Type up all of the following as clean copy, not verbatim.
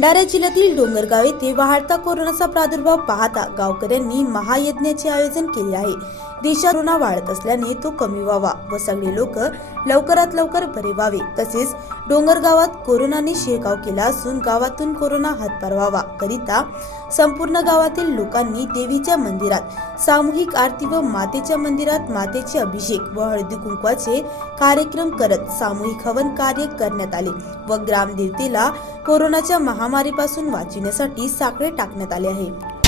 भंडारा जिल्ह्यातील डोंगरगाव येथे वाढता कोरोनाचा प्रादुर्भाव पाहता गावकऱ्यांनी महायज्ञाचे आयोजन केले आहे। देशात कोरोना वाढत असल्याने तो कमी व्हावा व सगळे लोक लवकरात लवकर बरे व्हावे। तसेच डोंगरगावात कोरोनाने शिरकाव केला असून गावातून कोरोना हद्पार व्हावा करिता संपूर्ण गावातील लोकांनी देवीच्या मंदिरात सामूहिक आरती व मातेच्या मंदिरात मातेचे अभिषेक व हळदी कुंकवाचे कार्यक्रम करत सामूहिक हवन कार्य करण्यात आले व ग्रामदेवतेला कोरोनाच्या महामारीपासून वाचविण्यासाठी साकडे टाकण्यात आले आहे।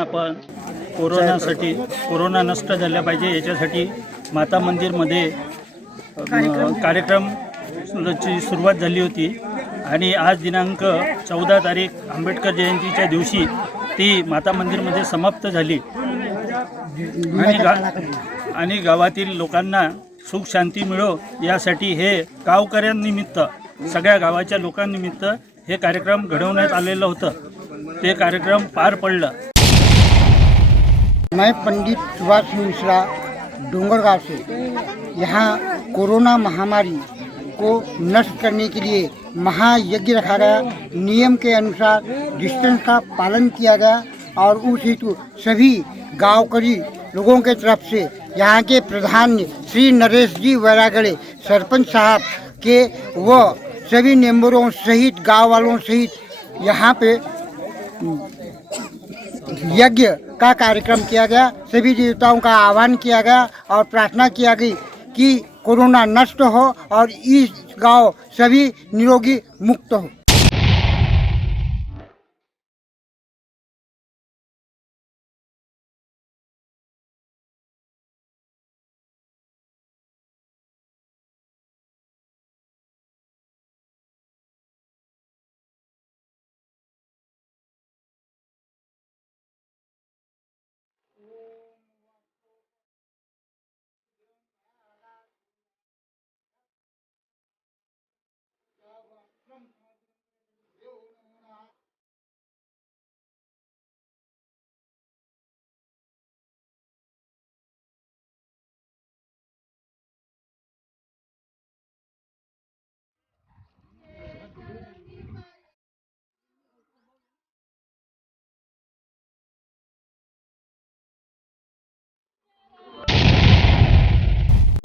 आपण कोरोनासाठी कोरोना नष्ट झाला पाहिजे याच्यासाठी माता मंदिरमध्ये कार्यक्रमाची सुरुवात झाली होती आणि आज दिनांक 14 तारीख आंबेडकर जयंतीच्या दिवशी ती माता मंदिरमध्ये समाप्त झाली आणि गावातील लोकांना सुख शांती मिळो यासाठी हे गावकऱ्यांनिमित्त सगळ्या गावाच्या लोकांनिमित्त हे कार्यक्रम घडवण्यात आलेलं होतं। ते कार्यक्रम पार पडलं। मैं पंडित सुभाष मिश्रा डोंगरगांव से यहाँ कोरोना महामारी को नष्ट करने के लिए महायज्ञ रखा गया। नियम के अनुसार डिस्टेंस का पालन किया गया और उस हेतु सभी गांवकरी लोगों के तरफ से यहाँ के प्रधान श्री नरेश जी वैरागड़े सरपंच साहब के व सभी मेंबरों सहित गांव वालों सहित यहाँ पे यज्ञ का कार्यक्रम किया गया। सभी देवताओं का आह्वान किया गया और प्रार्थना किया गई कि कोरोना नष्ट हो और इस गांव सभी निरोगी मुक्त हो।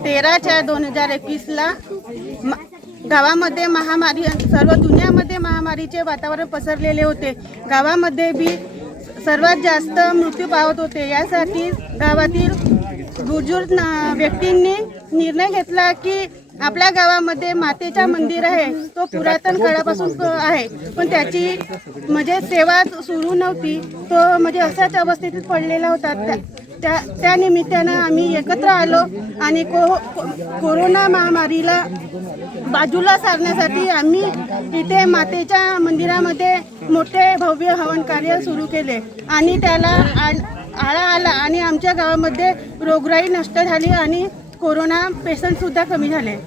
तेरा 4/2021 गावामध्ये महामारी सर्व दुनियामध्ये महामारीचे वातावरण पसरलेले होते। गावामध्ये बी सर्वात जास्त मृत्यू पावत होते। यासाठी गावातील बुजुर्ग व्यक्तींनी निर्णय घेतला की आपल्या गावामध्ये मातेचा मंदिर आहे, तो पुरातन काळापासून आहे, पण त्याची म्हणजे सेवा सुरू नव्हती, तो म्हणजे अशाच अवस्थेत पडलेला होता। त्या निमित्तानं आम्ही एकत्र आलो आणि कोरोना महामारीला बाजूला सारण्यासाठी आम्ही इथे मातेच्या मंदिरामध्ये मोठे भव्य हवन कार्य सुरू केले आणि त्याला आळा आला आणि आमच्या गावामध्ये रोगराई नष्ट झाली आणि कोरोना पेशंट सुद्धा कमी झाले।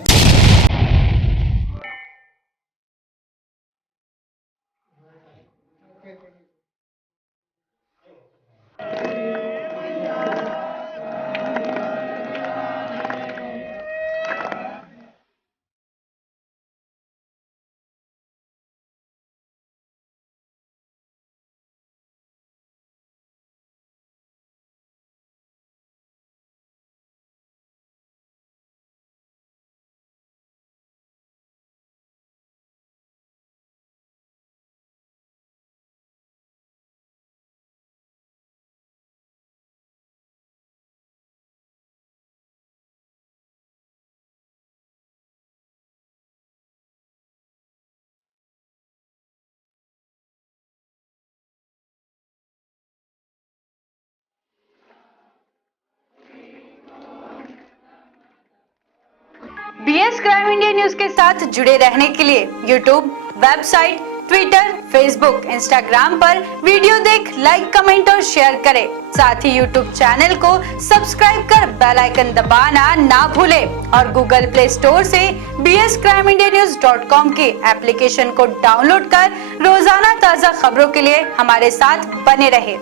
BS क्राइम इंडिया न्यूज के साथ जुड़े रहने के लिए YouTube, website, Twitter, Facebook, Instagram पर वीडियो देख लाइक, कमेंट और शेयर करें। साथ ही YouTube चैनल को सब्सक्राइब कर बेल आइकन दबाना ना भूलें और Google Play स्टोर से bscrimeindianews.com के एप्लीकेशन को डाउनलोड कर रोजाना ताज़ा खबरों के लिए हमारे साथ बने रहें।